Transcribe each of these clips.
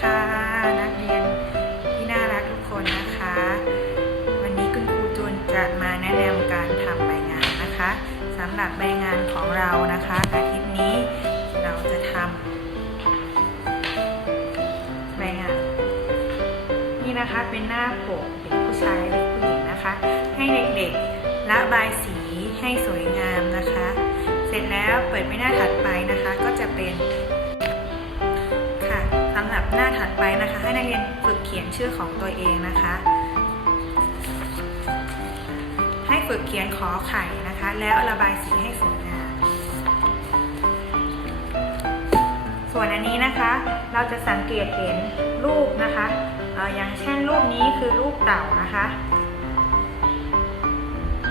ค่ะ นักเรียนที่น่ารักทุกคนนะคะ วันนี้คุณครูจูนจะมาแนะนำการทำใบงานนะคะสำหรับใบงานของเรานะคะอาทิตย์นี้เราจะทำใบงาน นี่นะคะเป็นหน้าปกเด็กผู้ชายเด็กผู้หญิงนะคะ ให้เด็กๆระบายสีให้สวยงามนะคะ เสร็จแล้วเปิดไปหน้าถัดไปนะคะ ก็จะเป็น หน้าถัดไปนะคะ ให้นักเรียนฝึกเขียนชื่อของตัวเองนะคะ ให้ฝึกเขียนขอไข่นะคะ แล้วระบายสีให้สวยงามส่วนอันนี้นะคะ เราจะสังเกตเห็นรูปนะคะอย่างเช่นรูปนี้คือรูปเต่านะคะ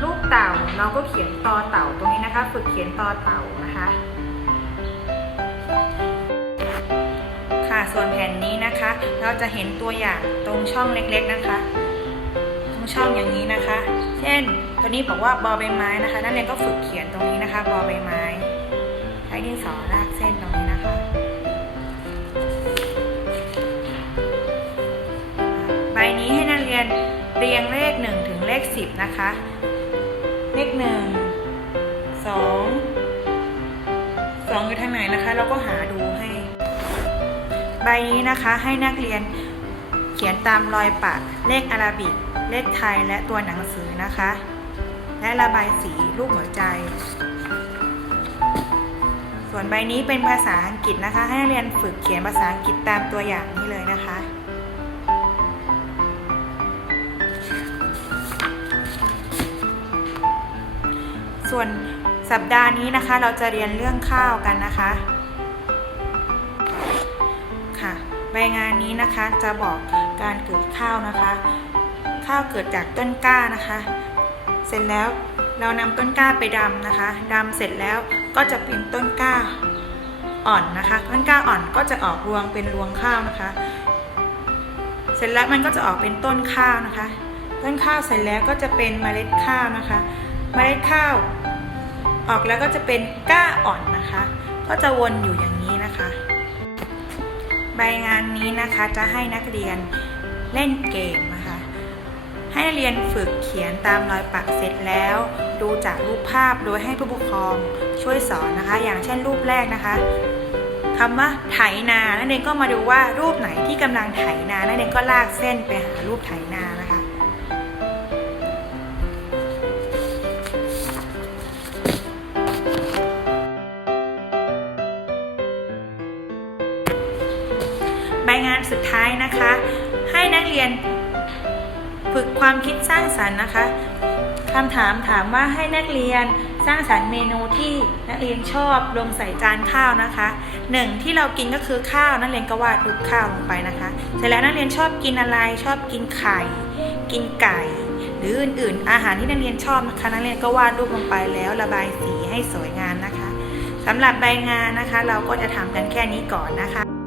รูปเต่าเราก็เขียนตอเต่าตรงนี้นะคะ ฝึกเขียนตอเต่านะคะ ส่วนแผ่นนี้นะคะ เราจะเห็นตัวอย่างตรงช่องเล็กๆนะคะ ตรงช่องอย่างนี้นะคะ เช่น ตัวนี้บอกว่าบอใบไม้นะคะ นักเรียนก็ฝึกเขียนตรงนี้นะคะบอใบไม้ใช้ดินสอลากเส้นตรงนี้นะคะ ใบนี้ให้นักเรียนเรียงเลข 1 ถึงเลข 10 นะคะ เลข 1 2 2อยู่ทางไหนนะคะ เราก็หาดูให้ บนี้นะคะให้นักเรียนเขียนตามรอยปากเลขอาราบิก เลขไทยและตัวหนังสือนะคะ และระบายสีรูปหัวใจ ส่วนใบนี้เป็นภาษาอังกฤษนะคะ ให้นักเรียนฝึกเขียนภาษาอังกฤษตามตัวอย่างนี้เลยนะคะส่วนสัปดาห์นี้นะคะเราจะเรียนเรื่องข้าวกันนะคะ ค่ะใบงานนี้นะคะจะบอกการเกิดข้าวนะคะ ข้าวเกิดจากต้นกล้านะคะ เสร็จแล้วเรานำต้นกล้าไปดำนะคะดำเสร็จแล้วก็จะเป็นต้นกล้าอ่อนนะคะ ต้นกล้าอ่อนก็จะออกรวงเป็นรวงข้าวนะคะ เสร็จแล้วมันก็จะออกเป็นต้นข้าวนะคะ ต้นข้าวเสร็จแล้วก็จะเป็นเมล็ดข้าวนะคะ เมล็ดข้าว ออกแล้วก็จะเป็นก้าอ่อนนะคะ ก็จะวนอยู่อย่างนี้นะคะ ใบงานนี้นะคะจะให้นักเรียนเล่นเกมนะคะ ให้นักเรียนฝึกเขียนตามรอยปักเสร็จแล้ว ดูจากรูปภาพโดยให้ผู้ปกครองช่วยสอนนะคะ อย่างเช่นรูปแรกนะคะคำว่าไถนานักเรียนก็มาดูว่ารูปไหนที่กำลังไถนานักเรียนก็ลากเส้นไปหารูปไถนานะคะ ใบงานสุดท้ายนะคะ ให้นักเรียนฝึกความคิดสร้างสรรค์นะคะคำถามถามว่าให้นักเรียนสร้างสรรค์เมนูที่นักเรียนชอบลงใส่จานข้าวนะคะหนึ่งที่เรากินก็คือข้าวนักเรียนก็วาดรูปข้าวลงไปนะคะ เสร็จแล้วนักเรียนชอบกินอะไรชอบกินไข่ กินไก่ หรืออื่นๆ อาหารที่นักเรียนชอบนะคะนักเรียนก็วาดรูปลงไปแล้วระบายสีให้สวยงามนะคะสำหรับใบงานนะคะ เราก็จะทำกันแค่นี้ก่อนนะคะ